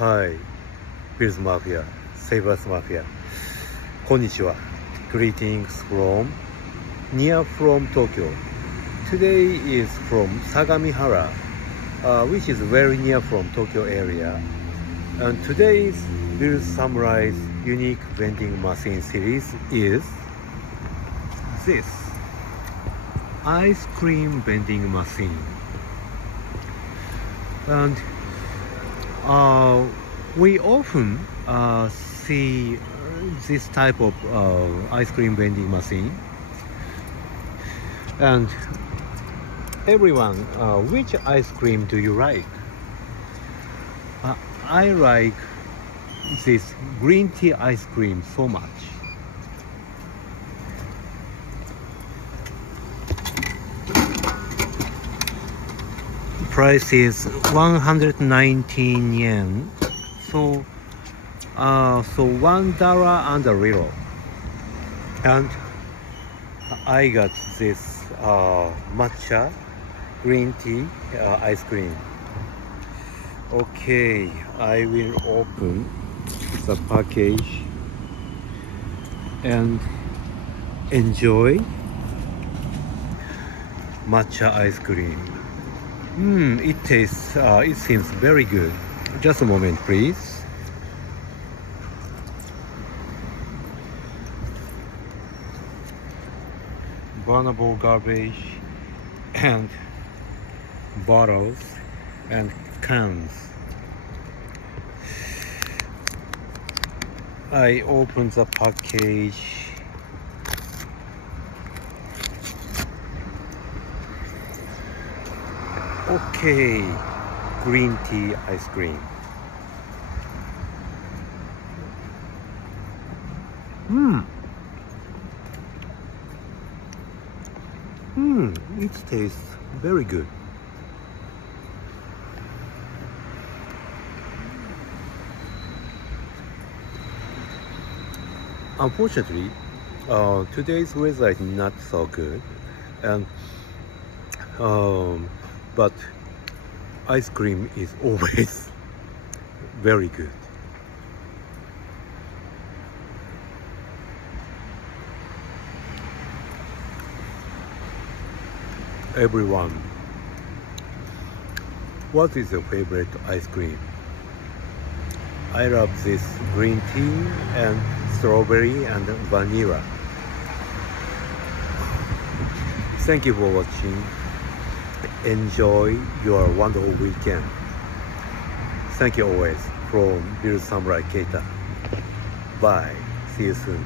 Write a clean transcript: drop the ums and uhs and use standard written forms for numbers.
Hi, Bills Mafia, Savers Mafia. Konnichiwa. Greetings from Tokyo. Today is from Sagamihara, which is very near from Tokyo area. And today's Bills Samurai's unique vending machine series is this ice cream vending machine. And we often see this type of ice cream vending machine. And everyone, which ice cream do you like? I like this green tea ice cream so much. Price is 119 yen, so $1 and a little. And I got this matcha green tea ice cream. Okay, I will open the package and enjoy matcha ice cream. It seems very good. Just a moment, please. Burnable garbage and bottles and cans. I open the package. Okay, green tea ice cream. It tastes very good. Unfortunately, today's weather is not so good, and but ice cream is always very good. Everyone, what is your favorite ice cream? I love this green tea and strawberry and vanilla. Thank you for watching. Enjoy your wonderful weekend. Thank you always from Bill Samurai Keita. Bye. See you soon.